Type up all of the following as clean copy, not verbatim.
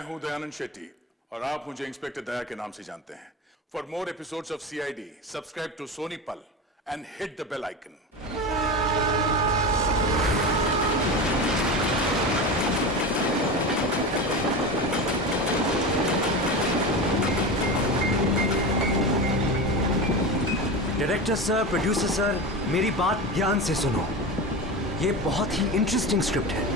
मैं हूं दयानंद शेट्टी और आप मुझे इंस्पेक्टर दया के नाम से जानते हैं। For more episodes of CID, subscribe to Sony Pal and hit the bell icon. Director sir, producer sir, मेरी बात ध्यान से सुनो। ये बहुत ही इंटरेस्टिंग स्क्रिप्ट है।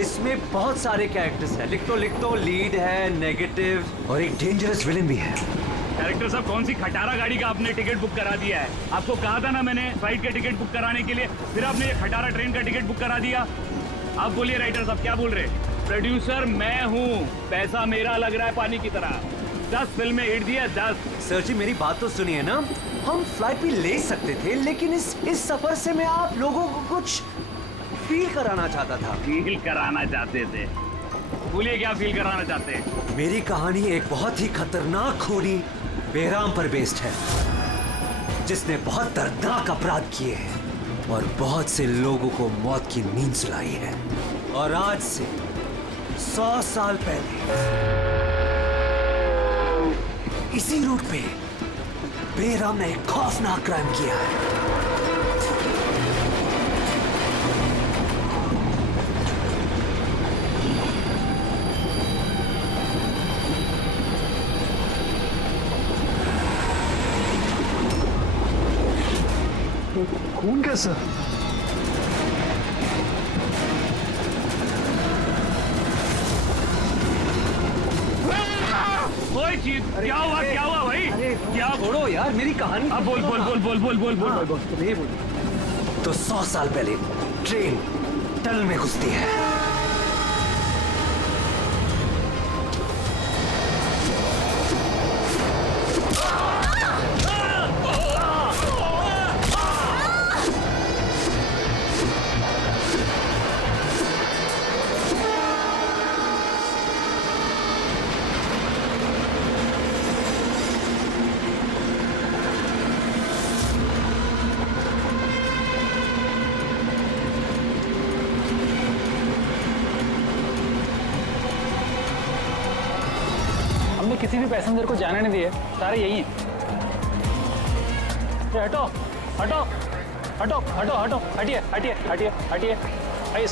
इसमें बहुत सारे कैरेक्टर्स हैं। लिख तो लीड है, नेगेटिव और एक डेंजरस विलेन भी है। डायरेक्टर साहब, कौन सी खटारा गाड़ी का आपने टिकट बुक करा दिया है? आपको कहा था ना मैंने फ्लाइट का टिकट बुक कराने के लिए, फिर आपने ये खटारा ट्रेन का टिकट बुक करा दिया। आप बोलिए राइटर साहब, क्या बोल रहे? प्रोड्यूसर मैं हूँ, पैसा मेरा लग रहा है पानी की तरह। 10 फिल्में हिट दी है, 10। सर जी मेरी बात तो सुनिए ना, हम फ्लाइट भी ले सकते थे, लेकिन इस सफर से मैं आप लोगों को कुछ फील कराना चाहता था। फील कराना चाहते थे? बोलिए क्या फील कराना चाहते हैं? मेरी कहानी एक बहुत ही खतरनाक खूनी बेराम पर बेस्ड है, जिसने बहुत दर्दनाक अपराध किए हैं और बहुत से लोगों को मौत की नींद सुलाई है। और आज से 100 साल पहले इसी रूट पे बेराम ने एक खौफनाक क्राइम किया है। खून कैसा? कोई चीज क्या हुआ भाई? क्या छोड़ो यार मेरी कहानी। अब बोल। नहीं बोल। तो 100 साल पहले ट्रेन टनल में घुसती है। हमने किसी भी पैसेंजर को जाने नहीं दिए, सारे यही हैं। हटो हटो हटो हटो हटो, हटिए हटिए हटिए हटिए, आइए।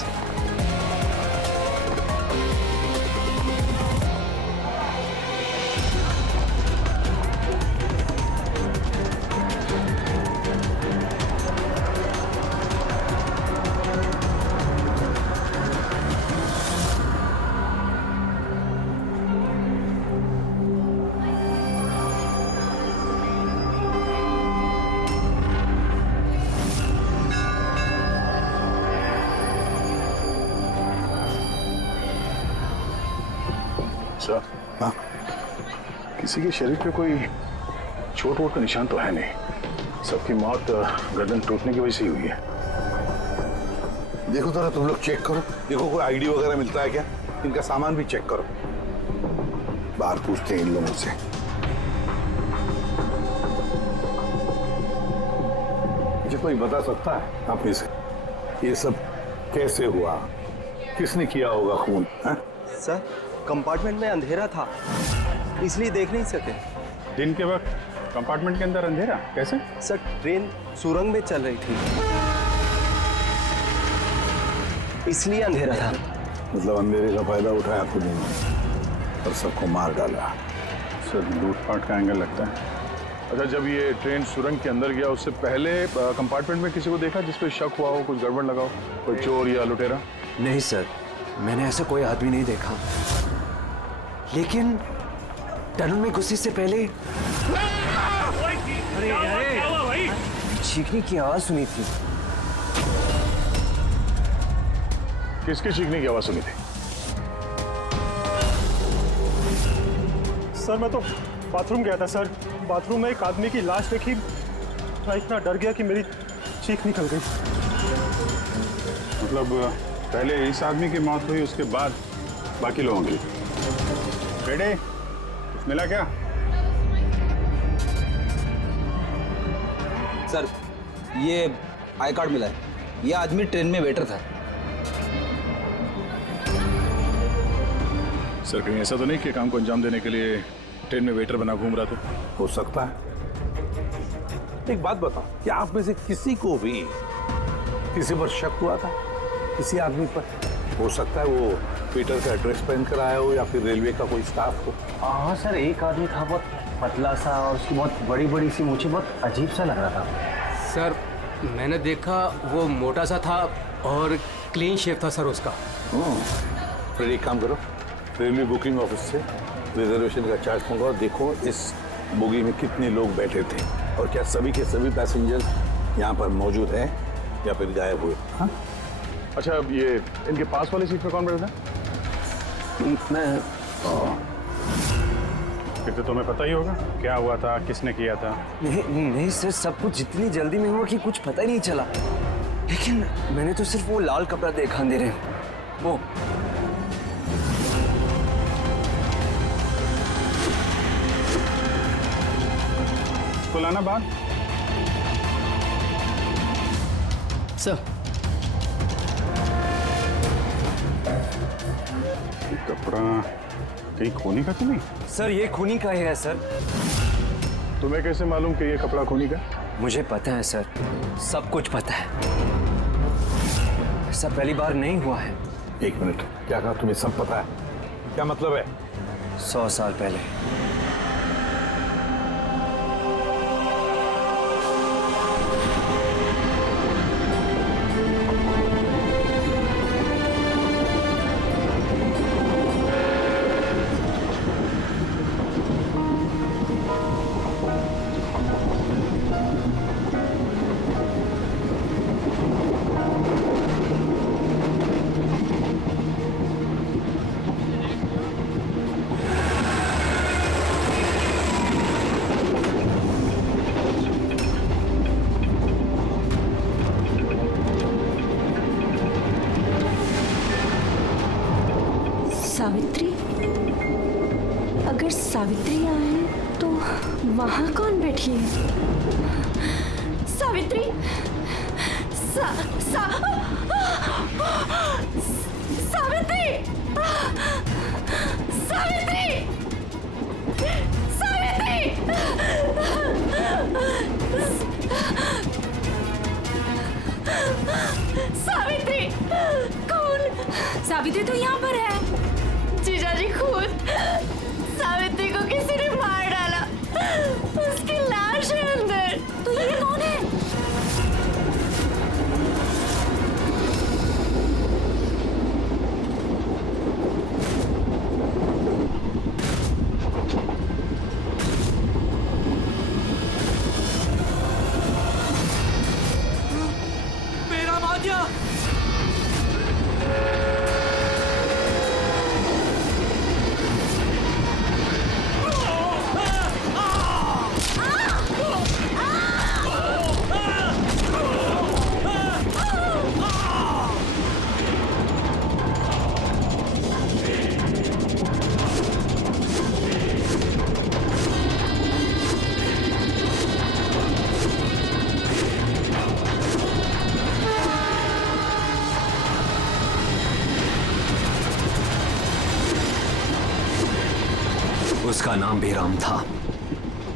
सर, हाँ, किसी के शरीर पे कोई चोट वोट का निशान तो है नहीं। सबकी मौत गर्दन टूटने की वजह से ही हुई है। देखो जरा तुम लोग चेक करो, देखो कोई आईडी वगैरह मिलता है क्या। इनका सामान भी चेक करो। बाहर पूछते हैं इन लोगों से। मुझे कोई बता सकता है आप में से ये सब कैसे हुआ, किसने किया होगा खून? सर, कंपार्टमेंट में अंधेरा था, इसलिए देख नहीं सके। दिन के वक्त कंपार्टमेंट के अंदर अंधेरा कैसे? सर, ट्रेन सुरंग में चल रही थी, इसलिए अंधेरा था। मतलब अंधेरे का फायदा उठाया खुद ने और सबको मार डाला। सर, लूटपाट का एंगल लगता है। अच्छा, जब ये ट्रेन सुरंग के अंदर गया उससे पहले कंपार्टमेंट में किसी को देखा जिस पे शक हुआ हो, कुछ गड़बड़ लगा हो, कोई चोर या लुटेरा? नहीं सर, मैंने ऐसा कोई आदमी नहीं देखा, लेकिन टनल में घुसने से पहले चीखने की आवाज सुनी थी। किसके चीखने की आवाज सुनी थी? सर, मैं तो बाथरूम गया था सर। बाथरूम में एक आदमी की लाश देखी, मैं इतना डर गया कि मेरी चीख निकल गई। मतलब पहले इस आदमी की मौत हुई, उसके बाद बाकी लोगों की। बेटे, कुछ मिला क्या? सर, ये आई कार्ड मिला है। ये आदमी ट्रेन में वेटर था। सर कहीं ऐसा तो नहीं कि काम को अंजाम देने के लिए ट्रेन में वेटर बना घूम रहा था? हो सकता है। एक बात बताओ, क्या आप में से किसी को भी किसी पर शक हुआ था? किसी आदमी पर? हो सकता है वो पीटर का ड्रेस पहन कर आया हो या फिर रेलवे का कोई स्टाफ हो। हाँ सर, एक आदमी था बहुत पतला सा और उसकी बहुत बड़ी बड़ी सी मूछें, बहुत अजीब सा लग रहा था। सर मैंने देखा वो मोटा सा था और क्लीन शेव था सर उसका। फिर एक काम करो, रेलवे बुकिंग ऑफिस से रिजर्वेशन का चार्ज मंगाओ, देखो इस बोगी में कितने लोग बैठे थे और क्या सभी के सभी पैसेंजर्स यहाँ पर मौजूद हैं या फिर गायब हुए। हाँ, अच्छा ये इनके पास वाली सीट पे कौन बैठा था? मैं फिर तो तुम्हें पता ही होगा क्या हुआ था, किसने किया था। नहीं सर, सब कुछ जितनी जल्दी में हुआ कि कुछ पता ही नहीं चला। लेकिन मैंने तो सिर्फ वो लाल कपड़ा देखा अंधेरे में, वो। तो लाना बात सर। कपड़ा कहीं खूनी का तो नहीं? सर ये खूनी का ही है सर। तुम्हें कैसे मालूम कि ये कपड़ा खूनी का? मुझे पता है सर, सब कुछ पता है। ऐसा पहली बार नहीं हुआ है। एक मिनट, क्या कहा? तुम्हें सब पता है? क्या मतलब है? 100 साल पहले सावित्री? अगर सावित्री आए तो वहां कौन बैठी है? सावित्री! सावित्री! सावित्री! सावित्री! सावित्री! कौन? सावित्री तो यहाँ पर है। जीजाजी खुद सावित्री को किसी ने मार डाला, उसकी लाश है अंदर। तो ये कौन है? मेरा माध्या! उसका नाम बेराम था।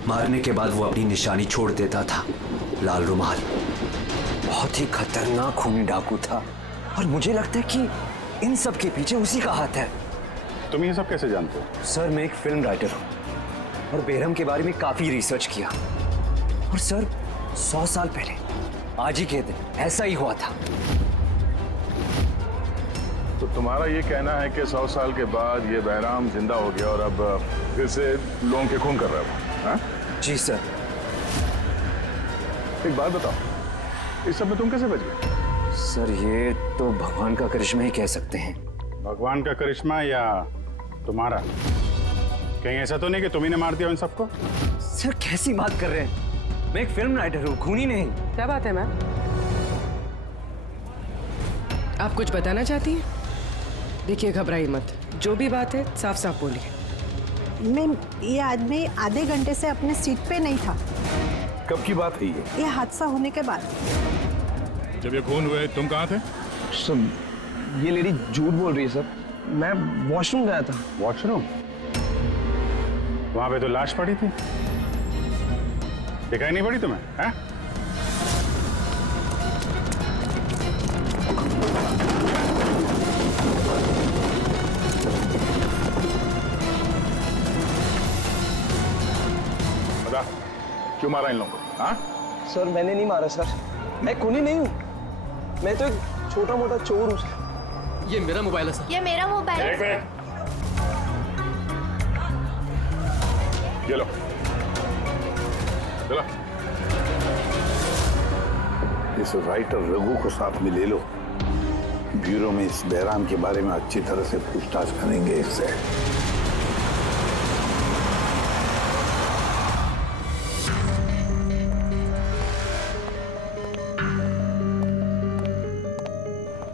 मारने के बाद वो अपनी निशानी छोड़ देता था, लाल रुमाल। बहुत ही खतरनाक खूनी डाकू था और मुझे लगता है कि इन सब के पीछे उसी का हाथ है। तुम ये सब कैसे जानते हो? सर मैं एक फिल्म राइटर हूँ और बेरहम के बारे में काफी रिसर्च किया। और सर 100 साल पहले आज ही के दिन ऐसा ही हुआ था। तो तुम्हारा ये कहना है कि 100 साल के बाद ये बहराम जिंदा हो गया और अब फिर से लोगों के खून कर रहा है? हाँ? जी सर। एक बात बताओ, इस सब में तुम कैसे बच गए? सर ये तो भगवान का करिश्मा ही कह सकते हैं। भगवान का करिश्मा या तुम्हारा? कहीं ऐसा तो नहीं कि तुम्ही ने मार दिया उन सबको? सर कैसी बात कर रहे हैं? मैं एक फिल्म राइटर हूँ, खूनी नहीं। क्या बात है मैम? आप कुछ बताना चाहती हैं? देखिए घबराइए मत, जो भी बात है साफ साफ बोलिए। मैम ये आदमी आधे घंटे से अपने सीट पे नहीं था। कब की बात है ये? ये हादसा होने के बाद। जब ये खून हुए तुम कहाँ थे? सब ये लेडी झूठ बोल रही है सर। मैं वॉशरूम गया था। वॉशरूम? वहां पे तो लाश पड़ी थी, दिखाई नहीं पड़ी तुम्हें? हैं? बता, क्यों मारा इन लोगों को? हाँ? सर मैंने नहीं मारा सर, मैं खूनी नहीं हूँ, मैं तो एक छोटा मोटा चोर हूँ सर। ये मेरा मोबाइल है सर। ये मेरा मोबाइल एक है। मिनट, ये लो, चलो। इस राइटर रघु को साथ में ले लो, ब्यूरो में इस बहराम के बारे में अच्छी तरह से पूछताछ करेंगे इससे।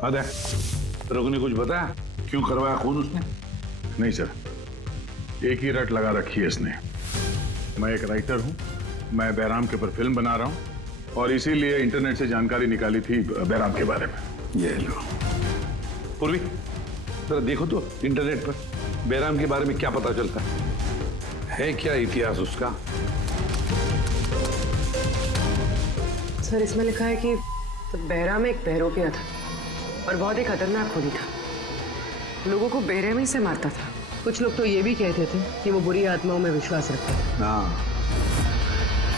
अरे रघु ने कुछ बताया क्यों करवाया खून उसने? नहीं सर, एक ही रट लगा रखी है इसने। मैं एक राइटर हूं, मैं बहराम के ऊपर फिल्म बना रहा हूं और इसीलिए इंटरनेट से जानकारी निकाली थी बहराम के बारे में। ये लो पूर्वी, जरा देखो तो इंटरनेट पर बहराम के बारे में क्या पता चलता है क्या इतिहास उसका? सर इसमें लिखा है कि तो बहराम एक बहरोपिया था और बहुत ही खतरनाक खूनी था, लोगों को बेरहमी से मारता था। कुछ लोग तो ये भी कहते थे कि वो बुरी आत्माओं में विश्वास रखता था। हाँ,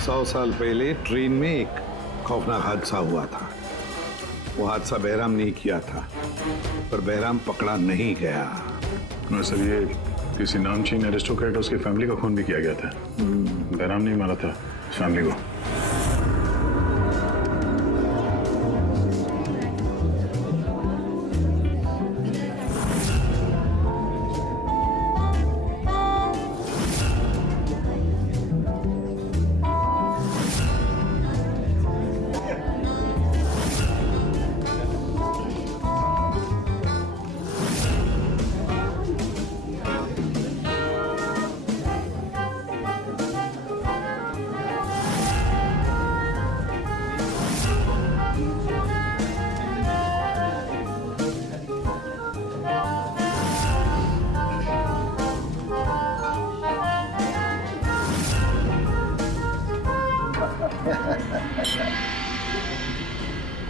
100 साल पहले ट्रेन में एक खौफनाक हादसा हुआ था। वो हादसा बहराम ने किया था, पर बहराम पकड़ा नहीं गया। no, सर ये किसी नामचीन एरिस्टोक्रेट उसकी फैमिली का खून भी किया गया था। बहराम नहीं मारा था फैमिली को।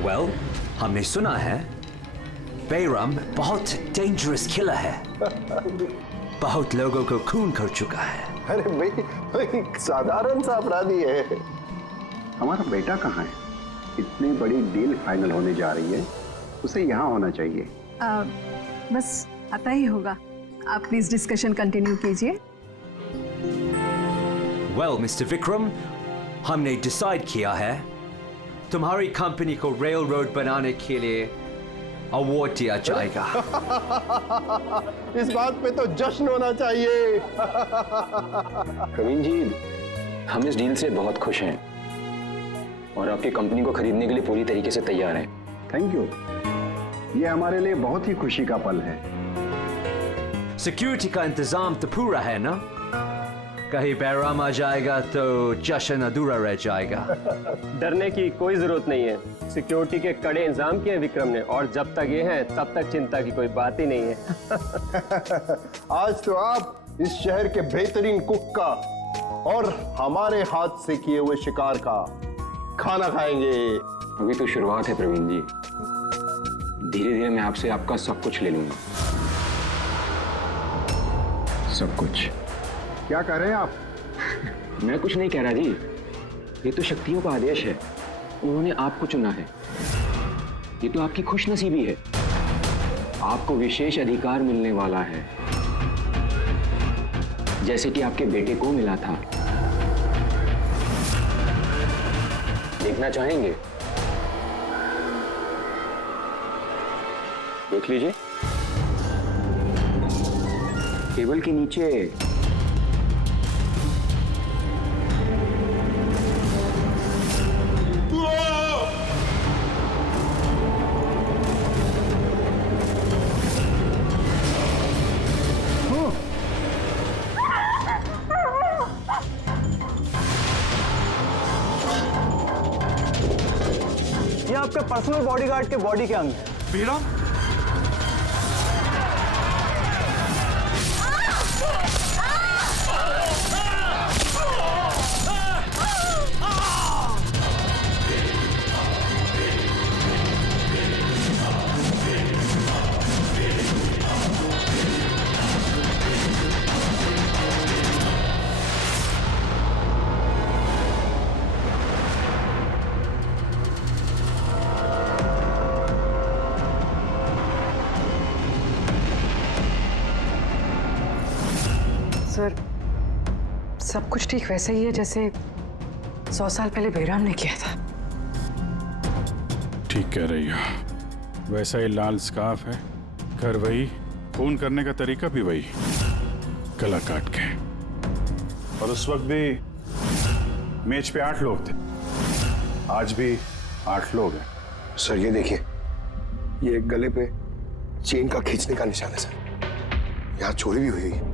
वेल, हमने सुना है बेरम बहुत डेंजरस किलर है, बहुत लोगों को खून कर चुका है। अरे भाई साधारण सा अपराधी है। हमारा बेटा कहाँ है? इतनी बड़ी डील फाइनल होने जा रही है, उसे यहाँ होना चाहिए। बस आता ही होगा, आप प्लीज डिस्कशन कंटिन्यू कीजिए। वेल मिस्टर विक्रम, हमने डिसाइड किया है तुम्हारी कंपनी को रेल रोड बनाने के लिए अवार्ड दिया जाएगा। इस बात पे तो जश्न होना चाहिए। प्रवीण जी, हम इस डील से बहुत खुश हैं और आपकी कंपनी को खरीदने के लिए पूरी तरीके से तैयार हैं। थैंक यू, ये हमारे लिए बहुत ही खुशी का पल है। सिक्योरिटी का इंतजाम तो पूरा है ना? कहीं बहराम आ जाएगा तो जश्न अधूरा रह जाएगा। डरने की कोई जरूरत नहीं है, सिक्योरिटी के कड़े इंतजाम किए विक्रम ने, और जब तक ये हैं तब तक चिंता की कोई बात ही नहीं है। आज तो आप इस शहर के बेहतरीन कुक का और हमारे हाथ से किए हुए शिकार का खाना खाएंगे। अभी तो शुरुआत है प्रवीण जी, धीरे धीरे मैं आपसे आपका सब कुछ ले लूंगा, सब कुछ। क्या कह रहे हैं आप? मैं कुछ नहीं कह रहा जी, ये तो शक्तियों का आदेश है, उन्होंने आपको चुना है। ये तो आपकी खुशनसीबी है, आपको विशेष अधिकार मिलने वाला है, जैसे कि आपके बेटे को मिला था। देखना चाहेंगे? देख लीजिए, टेबल के नीचे ये आपके पर्सनल बॉडीगार्ड के बॉडी के अंग। बेरम? सर, सब कुछ ठीक वैसे ही है जैसे 100 साल पहले बेराम ने किया था। ठीक कह रही हो। वैसा ही लाल स्कार्फ है, घर वही, खून करने का तरीका भी वही, गला काट के। और उस वक्त भी मेज पे 8 लोग थे, आज भी 8 लोग हैं। सर ये देखिए, ये गले पे चेन का खींचने का निशान है सर। यहाँ चोरी भी हुई है।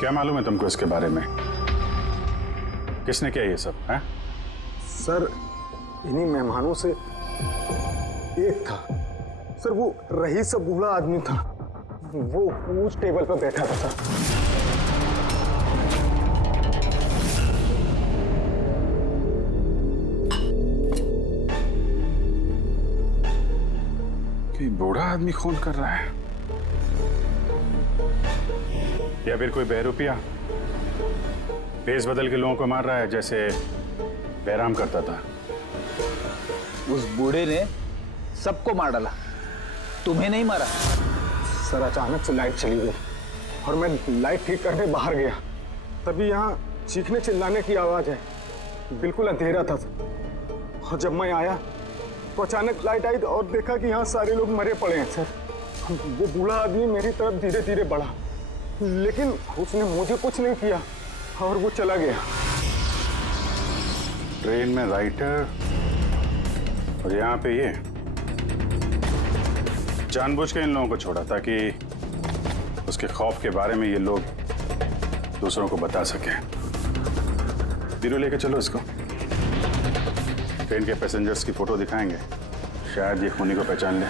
क्या मालूम है तुमको इसके बारे में? किसने किया ये सब है? सर इन्हीं मेहमानों से एक था सर, वो रईस सा बूढ़ा आदमी था, वो उस टेबल पर बैठा था सर। कि बूढ़ा आदमी खून कर रहा है या फिर कोई बहरूपिया भेस बदल के लोगों को मार रहा है जैसे बैराम करता था। उस बूढ़े ने सबको मार डाला, तुम्हें नहीं मारा। सर अचानक से लाइट चली गई और मैं लाइट ठीक करने बाहर गया, तभी यहाँ चीखने चिल्लाने की आवाज है। बिल्कुल अंधेरा था सर। और जब मैं आया तो अचानक लाइट आई और देखा कि यहाँ सारे लोग मरे पड़े हैं सर। वो बूढ़ा आदमी मेरी तरफ धीरे धीरे बढ़ा, लेकिन उसने मुझे कुछ नहीं किया और वो चला गया। ट्रेन में राइटर और यहाँ पे ये जानबूझ के इन लोगों को छोड़ा ताकि उसके खौफ के बारे में ये लोग दूसरों को बता सके। बीरू लेके चलो इसको, ट्रेन के पैसेंजर्स की फोटो दिखाएंगे, शायद ये खूनी को पहचान ले।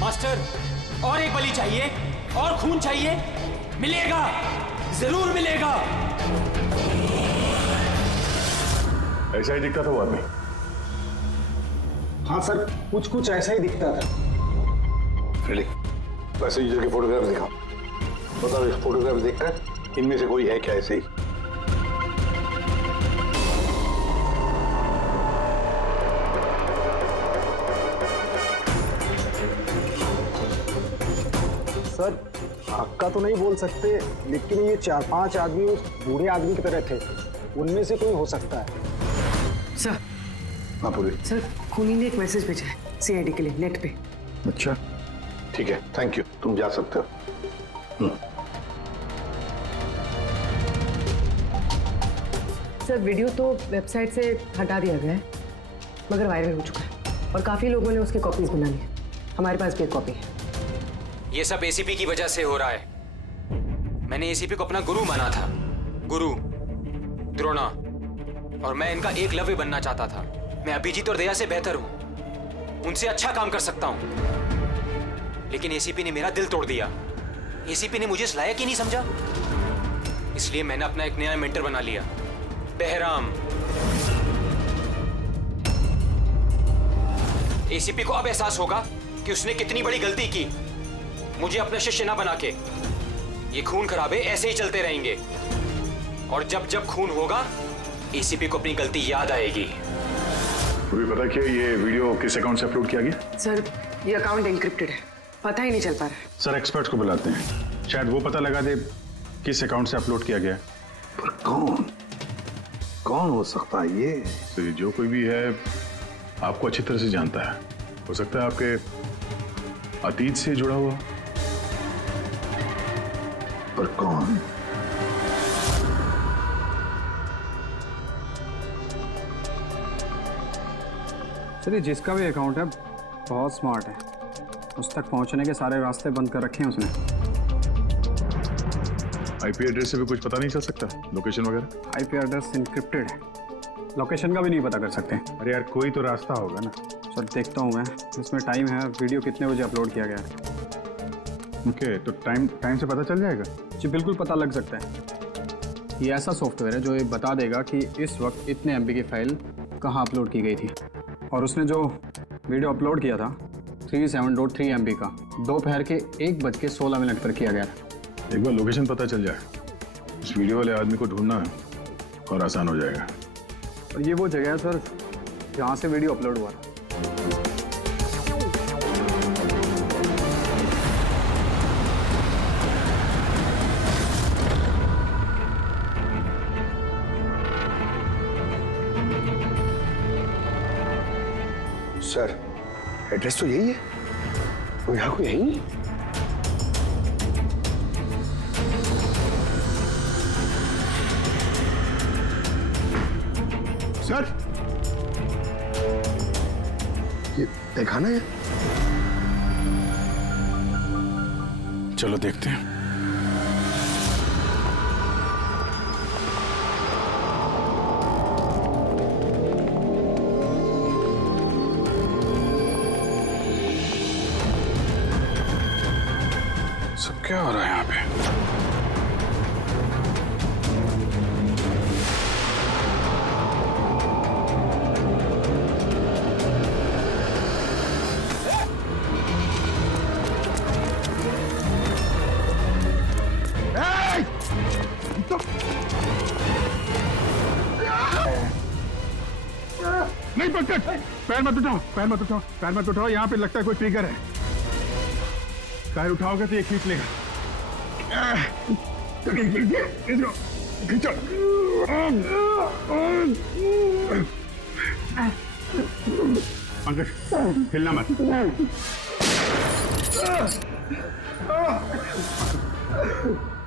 मास्टर, और एक बलि चाहिए, और खून चाहिए। मिलेगा, जरूर मिलेगा। ऐसा ही दिखता था वो आदमी। हाँ सर, कुछ कुछ ऐसा ही दिखता था। पैसेंजर के फोटोग्राफ दिखाओ, बताओ इस फोटोग्राफ देखकर इनमें से कोई है क्या ऐसे ही? सर आपका तो नहीं बोल सकते, लेकिन ये 4-5 आदमी उस बूढ़े आदमी की तरह थे, उनमें से कोई हो सकता है। सर, हाँ पूरी। सर खूनी ने एक मैसेज भेजा है सीआईडी के लिए नेट पे। अच्छा ठीक है, थैंक यू, तुम जा सकते हो। सर वीडियो तो वेबसाइट से हटा दिया गया है, मगर वायरल हो चुका है और काफी लोगों ने उसकी कॉपीज बना ली है। हमारे पास भी एक कॉपी है। ये सब एसीपी की वजह से हो रहा है। मैंने एसीपी को अपना गुरु माना था, गुरु द्रोणा, और मैं इनका एकलव्य बनना चाहता था। मैं अभिजीत और दया से बेहतर हूं, उनसे अच्छा काम कर सकता हूं, लेकिन एसीपी ने मेरा दिल तोड़ दिया। एसीपी ने मुझे इस लायक ही नहीं समझा, इसलिए मैंने अपना एक नया मेंटर बना लिया, बहराम। एसीपी को अब एहसास होगा कि उसने कितनी बड़ी गलती की, मुझे अपना शिष्य ना बना के। ये खून खराबे ऐसे ही चलते रहेंगे, और जब जब खून होगा एसीपी को अपनी गलती याद आएगी। तुम्हें पता क्या ये वीडियो किस अकाउंट से अपलोड किया गया? सर ये अकाउंट एन्क्रिप्टेड है, पता ही नहीं चल पा रहा है। सर एक्सपर्ट्स को बुलाते हैं, शायद वो पता लगा दे किस अकाउंट से अपलोड किया गया। पर कौन हो सकता है ये? तो ये जो कोई भी है आपको अच्छी तरह से जानता है, हो सकता है आपके अतीत से जुड़ा हुआ। पर कौन? चलिए, जिसका भी अकाउंट है बहुत स्मार्ट है। उस तक पहुंचने के सारे रास्ते बंद कर रखे हैं उसने। आईपी एड्रेस से भी कुछ पता नहीं चल सकता? लोकेशन वगैरह? आईपी एड्रेस इनक्रिप्टेड है, लोकेशन का भी नहीं पता कर सकते। अरे यार, कोई तो रास्ता होगा ना। सर देखता हूँ मैं, इसमें टाइम है, वीडियो कितने बजे अपलोड किया गया है। ओके, तो टाइम से पता चल जाएगा? जी बिल्कुल पता लग सकता है। ये ऐसा सॉफ्टवेयर है जो ये बता देगा कि इस वक्त इतने एमबी की फाइल कहाँ अपलोड की गई थी। और उसने जो वीडियो अपलोड किया था 37.3 MB का, दोपहर के 1:16 पर किया गया था। एक बार लोकेशन पता चल जाए, इस वीडियो वाले आदमी को ढूंढना और आसान हो जाएगा। और ये वो जगह है सर जहाँ से वीडियो अपलोड हुआ था। सर एड्रेस तो यही है, वो यहाँ को यही नहीं। सर ये दिखाना है। चलो देखते हैं। सब क्या हो रहा है यहाँ पे? नहीं पकड़, पैर मत उठाओ, पैर मत उठाओ, पैर मत उठाओ। यहाँ पे लगता है कोई ट्रिगर है। पैर उठाओगे तो ये खींच लेगा। खींचो। पंकज हिलना मत।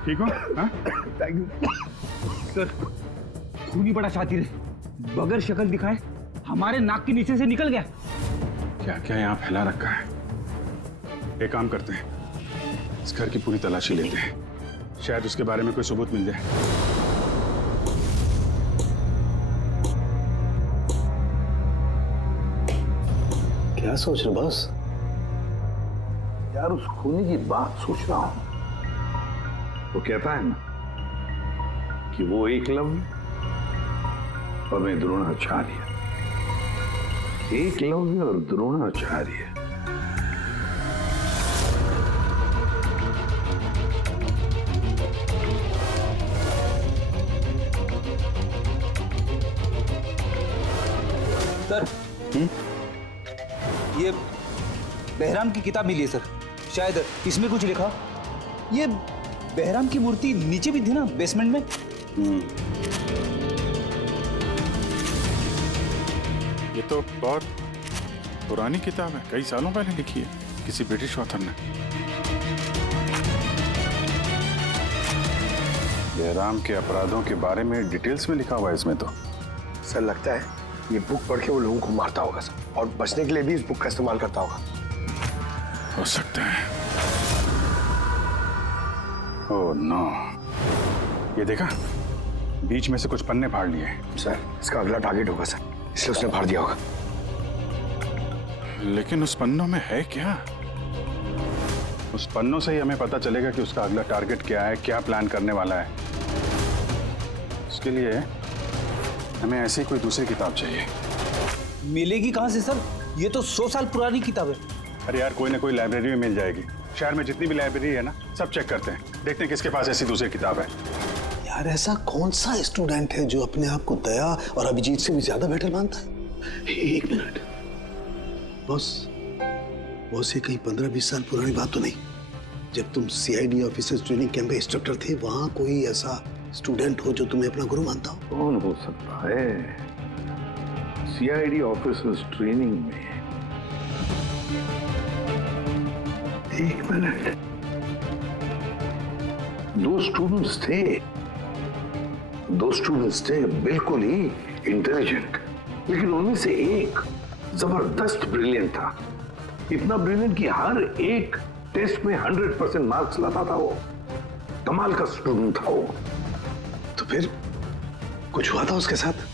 ठीक हो? Thank you sir. खून ही बड़ा शातिर है, बगैर शक्ल दिखाए हमारे नाक के नीचे से निकल गया। क्या क्या यहाँ फैला रखा है? एक काम करते हैं, इस घर की पूरी तलाशी लेते हैं, शायद उसके बारे में कोई सबूत मिल जाए। क्या सोच रहे बॉस? यार उस खूनी की बात सोच रहा हूं। वो कहता है ना कि वो एकलव्य और मैं द्रोणाचार्य। एकलव्य और द्रोणाचार्य। सर ये बहराम की किताब मिली है सर, शायद इसमें कुछ लिखा। ये बहराम की मूर्ति नीचे भी थी ना बेसमेंट में। ये तो बहुत पुरानी किताब है, कई सालों पहले लिखी है किसी ब्रिटिश ऑथर ने। बहराम के अपराधों के बारे में डिटेल्स में लिखा हुआ है इसमें तो। सर लगता है ये बुक पढ़ के वो लोगों को मारता होगा सर, और बचने के लिए भी इस बुक का इस्तेमाल करता होगा। हो सकता है। ओह नो, ये देखा, बीच में से कुछ पन्ने फाड़ लिए। सर इसका अगला टारगेट होगा सर, इसलिए उसने फाड़ दिया होगा। लेकिन उस पन्नों में है क्या? उस पन्नों से ही हमें पता चलेगा कि उसका अगला टारगेट क्या है, क्या प्लान करने वाला है। उसके लिए हमें ऐसी कोई दूसरी किताब चाहिए। मिलेगी कहाँ से सर? ये तो 100 साल पुरानी किताब है। अरे यार, कोई ना कोई लाइब्रेरी में मिल जाएगी। शहर में जितनी भी लाइब्रेरी है ना, सब चेक करते हैं, देखते हैं किसके पास ऐसी दूसरी किताब है। यार ऐसा कौन सा स्टूडेंट है जो अपने आप को दया और अभिजीत से भी ज्यादा बेटर मानता है? एक मिनट बॉस, ये कहीं 15-20 साल पुरानी बात तो नहीं? जब तुम सीआईडी ऑफिसर्स ट्रेनिंग कैंप में इंस्ट्रक्टर थे, वहां कोई ऐसा स्टूडेंट हो जो तुम्हें अपना गुरु मानता हो? कौन हो सकता है? सीआईडी ऑफिसर्स ट्रेनिंग में। एक मिनट, दो स्टूडेंट्स थे बिल्कुल ही इंटेलिजेंट, लेकिन उनमें से एक जबरदस्त ब्रिलियंट था। इतना ब्रिलियंट कि हर एक टेस्ट में 100% मार्क्स लाता था वो। कमाल का स्टूडेंट था वो। तो फिर कुछ हुआ था उसके साथ?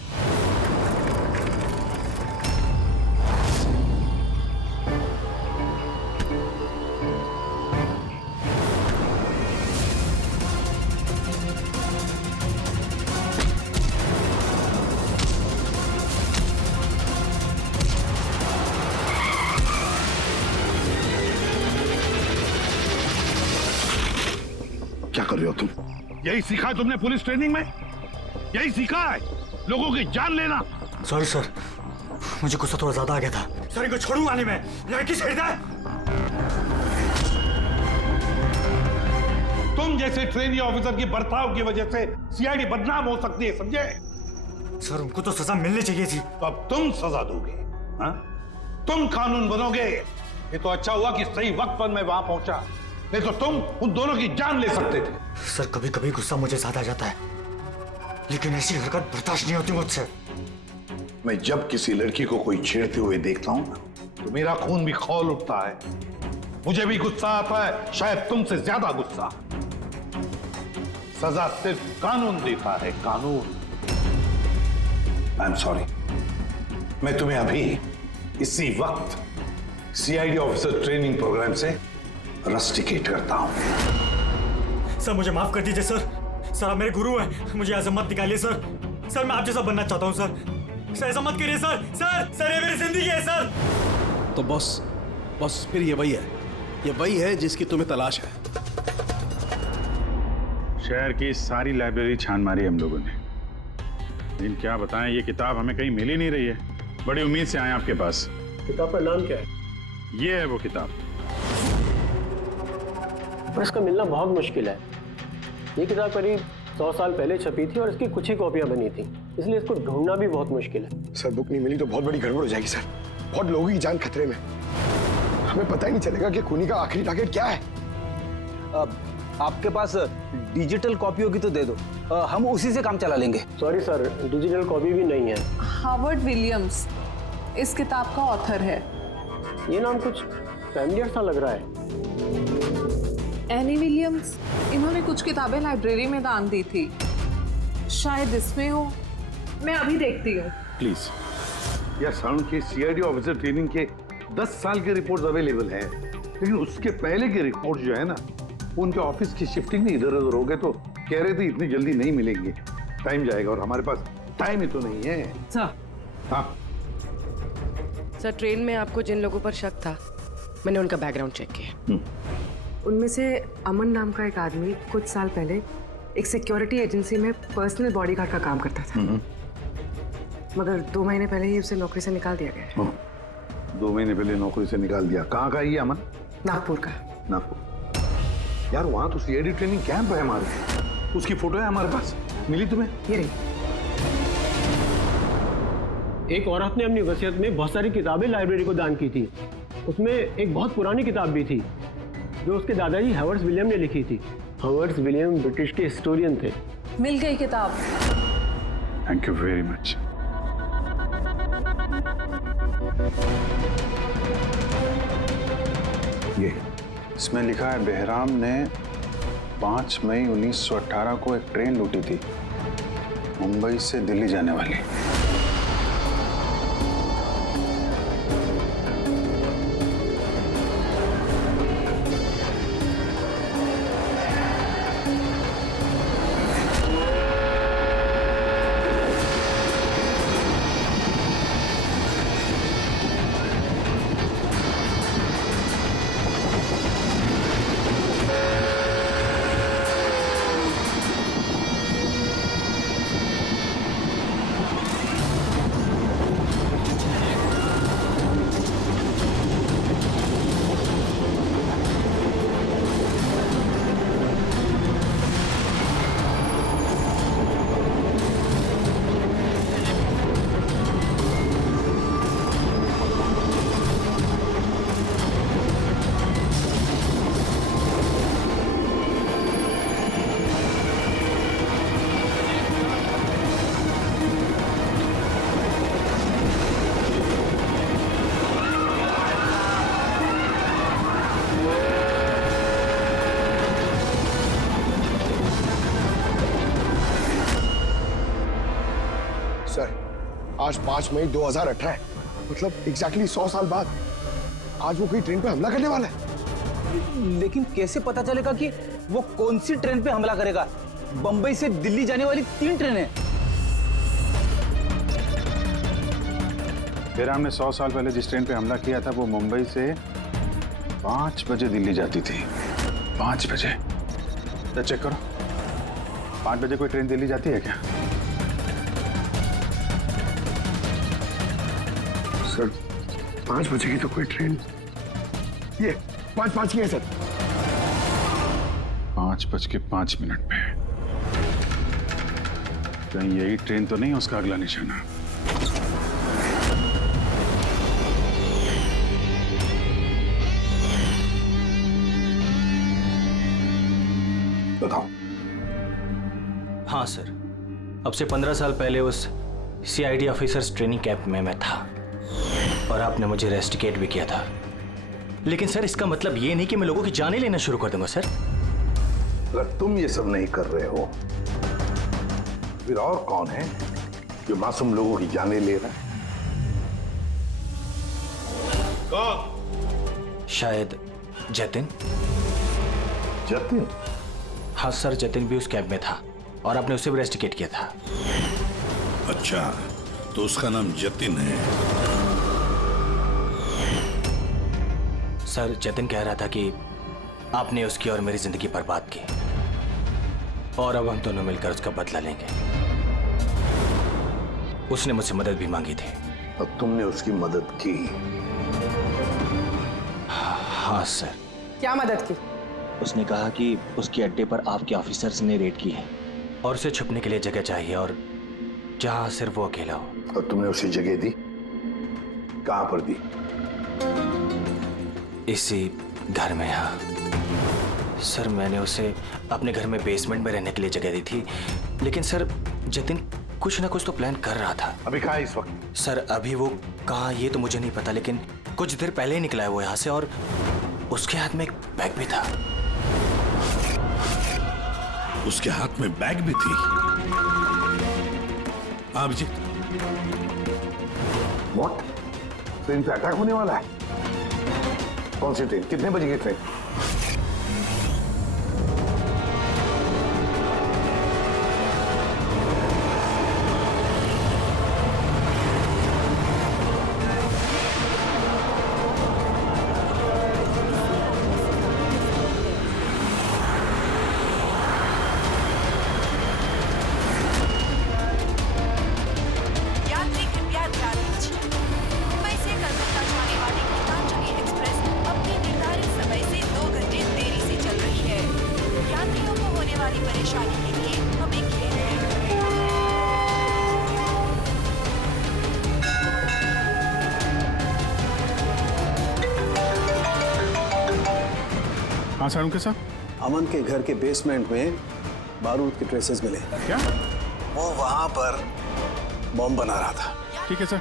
क्या कर रहे हो तुम? यही सीखा है तुमने पुलिस ट्रेनिंग में? यही सीखा है लोगों की जान लेना? सॉरी सर, मुझे गुस्सा थोड़ा ज्यादा आ गया था। सर इनको छोड़ूंगा नहीं मैं। लड़की छेड़ दे। तुम जैसे ट्रेनी ऑफिसर की बर्ताव की वजह से सीआईडी बदनाम हो सकती है, समझे? सर उनको तो सजा मिलनी चाहिए थी। तो अब तुम सजा दोगे? हाँ? तुम कानून बनोगे? ये तो अच्छा हुआ कि सही वक्त पर मैं वहां पहुंचा, नहीं तो तुम उन दोनों की जान ले सकते थे। सर कभी कभी गुस्सा मुझे ज्यादा आ जाता है, लेकिन ऐसी हरकत बर्दाश्त नहीं होती मुझसे। मैं जब किसी लड़की को कोई छेड़ते हुए देखता हूं तो मेरा खून भी खौल उठता है। मुझे भी गुस्सा आता है, शायद तुमसे ज्यादा गुस्सा। सजा सिर्फ कानून देता है, कानून। I am sorry. मैं तुम्हें अभी इसी वक्त सीआईडी ऑफिसर ट्रेनिंग प्रोग्राम से रस्टिकेट करता हूं। सर मुझे माफ कर दीजिए सर। सर आप मेरे गुरु हैं, मुझे ऐसा मत निकालिए सर। सर मैं आप जैसा बनना चाहता हूं सर। ऐसा मत करिए सर। सर ये मेरी जिंदगी है सर। तो बॉस फिर ये वही है जिसकी तुम्हें तलाश है। शहर की सारी लाइब्रेरी छान मारी हम लोगों ने, लेकिन क्या बताएं, ये किताब हमें कहीं मिल ही नहीं रही है। बड़ी उम्मीद से आए आपके पास। किताब का नाम क्या है? ये है वो किताब। और इसका मिलना बहुत मुश्किल है। ये किताब करीब 100 साल पहले छपी थी और इसकी कुछ ही कॉपियां बनी थी, इसलिए इसको ढूंढना भी बहुत मुश्किल है। सर बुक नहीं मिली तो बहुत बड़ी गड़बड़ हो जाएगी सर। बहुत लोगों की जान खतरे में। हमें पता ही नहीं चलेगा कि खूनी का आखिरी टारगेट क्या है। आपके पास डिजिटल कॉपी होगी तो दे दो, हम उसी से काम चला लेंगे। सॉरी सर, डिजिटल कॉपी भी नहीं है। हार्वर्ड विलियम्स इस किताब का ऑथर है। ये नाम कुछ फैमिलियर सा लग रहा है। एनी विलियम्स, इन्होंने कुछ किताबें लाइब्रेरी में दान दी थी, शायद इसमें हो। मैं अभी देखती हूँ। प्लीज। यार साउंड के सीआईडी ऑफिसर ट्रेनिंग के 10 साल के रिपोर्ट्स अवेलेबल हैं, लेकिन उसके पहले के रिपोर्ट जो है ना, उनके ऑफिस की शिफ्टिंग में इधर उधर हो गए, तो कह रहे थे इतनी जल्दी नहीं मिलेंगे, टाइम जाएगा, और हमारे पास टाइम ही तो नहीं है। सर। हाँ सर, ट्रेन में आपको जिन लोगों पर शक था, मैंने उनका बैकग्राउंड चेक किया। उनमें से अमन नाम का एक आदमी कुछ साल पहले एक सिक्योरिटी एजेंसी में पर्सनल बॉडीगार्ड का काम करता था, मगर 2 महीने पहले ही उसे नौकरी से निकाल दिया गया है। 2 महीने पहले नौकरी से निकाल दिया। कहाँ का ये अमन? नागपुर का। नागपुर। यार वहां तो सीआईडी ट्रेनिंग कैंप है हमारे, उसकी फोटो है हमारे पास। मिली तुम्हें? ये रही। एक औरत ने अपनी वसीयत में बहुत सारी किताबें लाइब्रेरी को दान की थी। उसमें एक बहुत पुरानी किताब भी थी जो उसके दादाजी हावर्ड विलियम ने लिखी थी। हावर्ड विलियम ब्रिटिश के हिस्टोरियन थे। मिल गई किताब। Thank you very much. ये इसमें लिखा है, बेहराम ने 5 मई 1918 को एक ट्रेन लूटी थी, मुंबई से दिल्ली जाने वाली। आज 5 मई 2018 है, मतलब एग्जैक्टली 100 साल बाद आज वो कोई ट्रेन पे हमला करने वाला है। लेकिन कैसे पता चलेगा कि वो कौन सी ट्रेन पे हमला करेगा? बंबई से दिल्ली जाने वाली 3 ट्रेनें। बेहराम ने 100 साल पहले जिस ट्रेन पे हमला किया था वो मुंबई से 5 बजे दिल्ली जाती थी। 5 बजे। तो चेक करो, 5 बजे कोई ट्रेन दिल्ली जाती है क्या? सर 5 बजे की तो कोई ट्रेन, ये 5:05 की है सर। 5:05 पे। कहीं यही ट्रेन तो नहीं उसका अगला निशाना? बताओ। हाँ सर, अब से 15 साल पहले उस CID ऑफिसर्स ट्रेनिंग कैंप में मैं था और आपने मुझे रेस्टिकेट भी किया था। लेकिन सर इसका मतलब ये नहीं कि मैं लोगों की जानें लेना शुरू कर दूंगा सर। अगर तुम ये सब नहीं कर रहे हो फिर और कौन है जो मासूम लोगों की जानें ले रहा है? शायद जतिन। जतिन? हाँ सर, जतिन भी उस कैंप में था और आपने उसे भी रेस्टिकेट किया था। अच्छा, तो उसका नाम जतिन है। सर जतिन कह रहा था कि आपने उसकी और मेरी जिंदगी बर्बाद की और अब हम दोनों मिलकर उसका बदला लेंगे। उसने मुझसे मदद भी मांगी थी। अब तुमने उसकी मदद की? हाँ सर। क्या मदद की? उसने कहा कि उसके अड्डे पर आपके ऑफिसर्स ने रेड की है और उसे छुपने के लिए जगह चाहिए और जहां सिर्फ वो अकेला हो। और तुमने उसे जगह दी? कहां पर दी? इसी घर में। हाँ सर, मैंने उसे अपने घर में बेसमेंट में रहने के लिए जगह दी थी। लेकिन सर जतिन कुछ ना कुछ तो प्लान कर रहा था। अभी कहाँ है इस वक्त? सर अभी वो कहाँ ये तो मुझे नहीं पता, लेकिन कुछ देर पहले ही निकला है वो यहाँ से और उसके हाथ में एक बैग भी था। उसके हाथ में बैग भी थी? हाँ अभिजीत। व्हाट? ट्रेन पे अटैक होने वाला है? कौन सी ट्रेन? कितने बजे की ट्रेन? हाँ सारुण के साथ अमन के घर के बेसमेंट में बारूद के ट्रेसेस मिले। क्या? वो वहां पर बॉम्ब बना रहा था। ठीक है सर,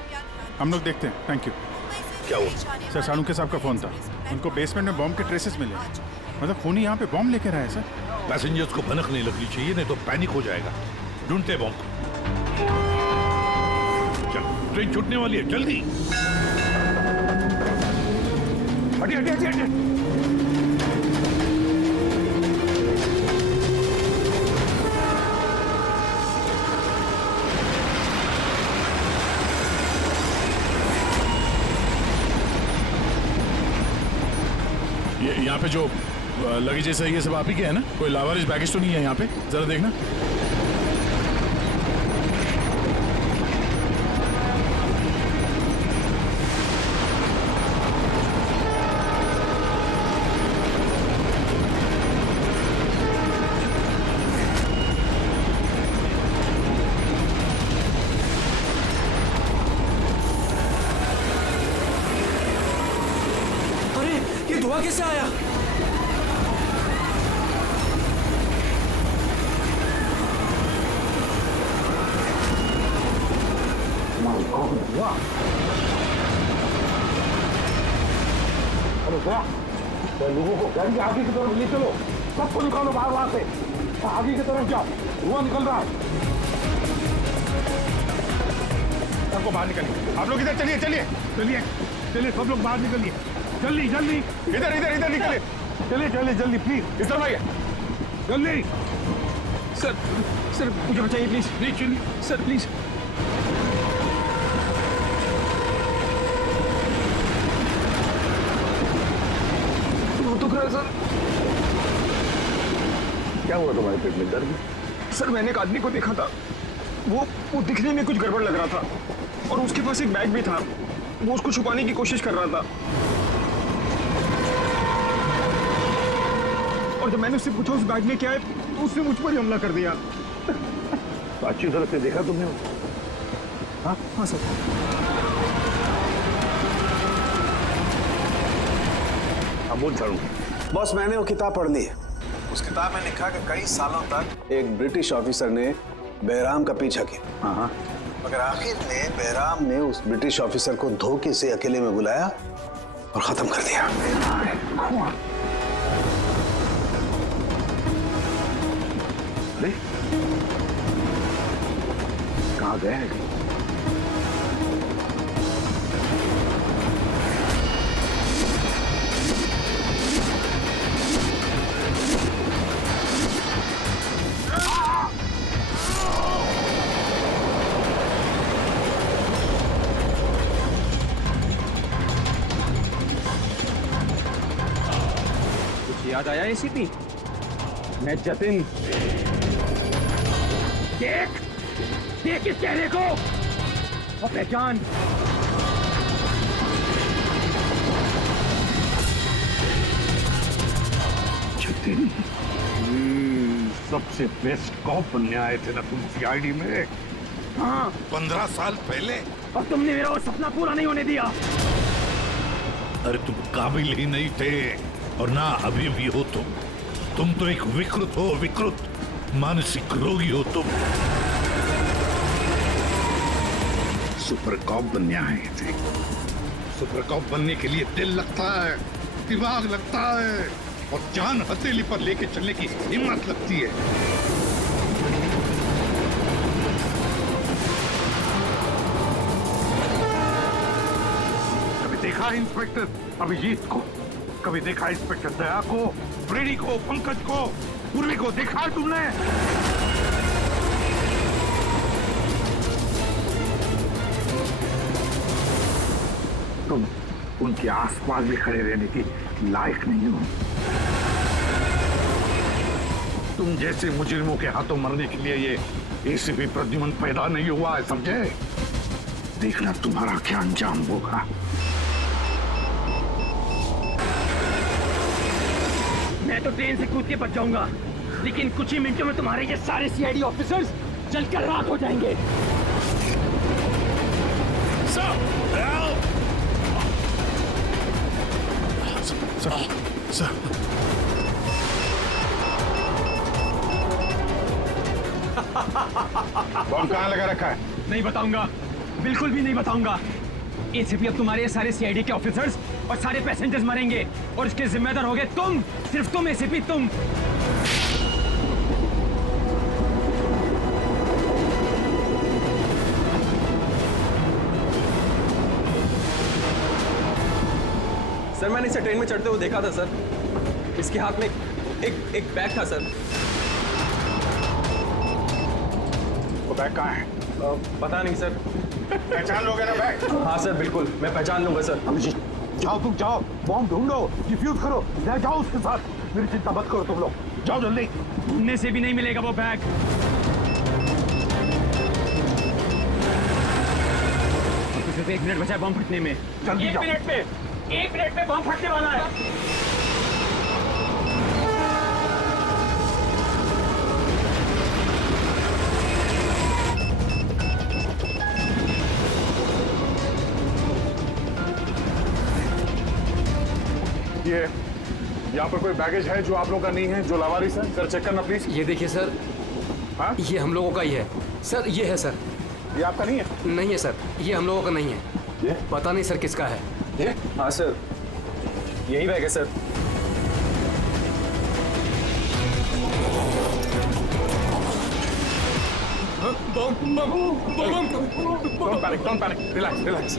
हम लोग देखते हैं। Thank you. क्या हुआ? सर सारुण के साहब का फोन था, उनको बेसमेंट में बॉम्ब के ट्रेसेस मिले। मतलब खूनी यहाँ पे बॉम्ब लेकर आए सर। पैसेंजर्स को भनक नहीं लगनी चाहिए, नहीं तो पैनिक हो जाएगा। ढूंढते बॉम्ब। चल, ट्रेन छूटने वाली है, जल्दी। हटिए हटिए हटिए हटिए। यहाँ पे जो लगेज है ये सब आप ही के है ना? कोई लावारिस बैगेज तो नहीं है यहाँ पे? जरा देखना। अरे ये धुआं कैसे आया? लोगों को गाड़ी आगे की तरफ ले चलो, सबको निकालो बाहर वहां से। आगे की तरफ जाओ, धुआं निकल रहा है। सबको बाहर निकलिए। आप लोग इधर चलिए चलिए चलिए चलिए, सब लोग बाहर निकलिए, जल्दी जल्दी, इधर इधर इधर निकलिए, चलिए चलिए जल्दी प्लीज, इस तरफ आइए जल्दी। सर सर मुझे बचाइए प्लीज, नहीं चलिए सर प्लीज। दुख रहा है सर। क्या हुआ तुम्हारे पेट में, दर्द? सर मैंने एक आदमी को देखा था, वो दिखने में कुछ गड़बड़ लग रहा था और उसके पास एक बैग भी था, वो उसको छुपाने की कोशिश कर रहा था। और जब मैंने उससे पूछा उस बैग में क्या है, तो उसने मुझ पर ही हमला कर दिया। तो अच्छी तरह से देखा तुमने? हाँ हाँ सर। अमूल झाड़ू। बॉस, मैंने वो किताब पढ़ ली है। उस किताब में लिखा कि कई सालों तक एक ब्रिटिश ऑफिसर ने बहराम का पीछा किया। हाँ, मगर आखिर में बहराम ने उस ब्रिटिश ऑफिसर को धोखे से अकेले में बुलाया और खत्म कर दिया। अरे कहाँ गए? याद आया एसीपी? मैं जतिन। देख देख इस चेहरे को और पहचान। जतिन, सबसे बेस्ट कॉप बनने आए थे ना तुम सीआईडी में? हाँ, 15 साल पहले। और तुमने मेरा वो सपना पूरा नहीं होने दिया। अरे तुम काबिल ही नहीं थे और ना अभी भी हो तुम तो एक विकृत हो, विकृत मानसिक रोगी हो तुम। सुपर कॉप बनने आए थे। सुपर कॉप बनने के लिए दिल लगता है, दिमाग लगता है और जान हथेली पर लेके चलने की हिम्मत लगती है। कभी देखा इंस्पेक्टर अभिजीत को? कभी देखा इंस्पेक्टर दया को, फ्रेडी को, पंकज को, पूर्वी को देखा है तुमने? तुम उनके आसपास भी खड़े रहने की लायक नहीं हो। तुम जैसे मुजरिमों के हाथों मरने के लिए ये एसीपी प्रद्युमन पैदा नहीं हुआ है, समझे? देखना तुम्हारा क्या अंजाम होगा। मैं तो ट्रेन से कूद के बच जाऊंगा, लेकिन कुछ ही मिनटों में तुम्हारे ये सारे सीआईडी ऑफिसर्स जलकर राख हो जाएंगे। सर बम कहाँ लगा रखा है? नहीं बताऊंगा, बिल्कुल भी नहीं बताऊंगा। एसीपी अब तुम्हारे सारे सीआईडी के ऑफिसर्स और सारे पैसेंजर्स मरेंगे और इसके जिम्मेदार होगे तुम, सिर्फ तुम एसीपी, तुम। सर मैंने इसे ट्रेन में चढ़ते हुए देखा था सर। इसके हाथ में एक बैग था सर। वो बैग कहाँ है? पता नहीं सर। पहचान लोगे ना बैग? हाँ सर बिल्कुल, मैं पहचान लूंगा सर। अभिजीत जाओ, तुम जाओ, बॉम्ब ढूंढो, डिफ्यूज करो, ले जाओ उसके साथ। मेरी चिंता मत करो तुम लोग, जाओ जल्दी। ढूंढने से भी नहीं मिलेगा वो बैग। सिर्फ 1 मिनट बचा है बम फटने में। जल्दी जाओ। 1 मिनट में बम फटने वाला है। ये यहाँ पर कोई बैगेज है जो आप लोगों का नहीं है, जो लावारिस है? सर चेक करना प्लीज। ये देखिए सर। हाँ? ये हम लोगों का ही है सर। ये है सर। ये आपका नहीं है? नहीं है सर, ये हम लोगों का नहीं है। ये? पता नहीं सर किसका है। ये? हाँ सर, यही बैग है sir. Don't panic. Relax.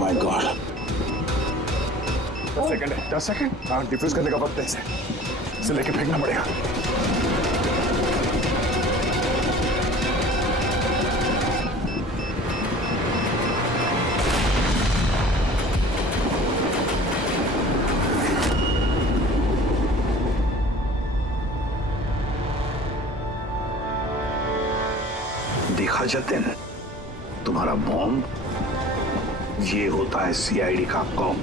My God. 10 second है। 10 सेकंड? हाँ, डिफ्यूज करने का वक्त है इसे। इसे लेके फेंकना पड़ेगा। देखा जतिन, तुम्हारा बॉम्ब ये होता है सीआईडी का कॉप।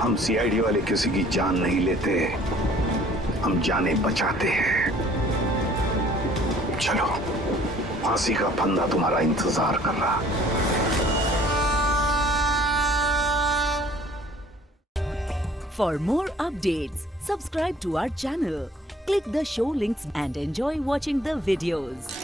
हम सीआईडी वाले किसी की जान नहीं लेते, हम जाने बचाते हैं। चलो, फांसी का फंदा तुम्हारा इंतजार कर रहा। For more updates, subscribe to our channel, click the show links and enjoy watching the videos.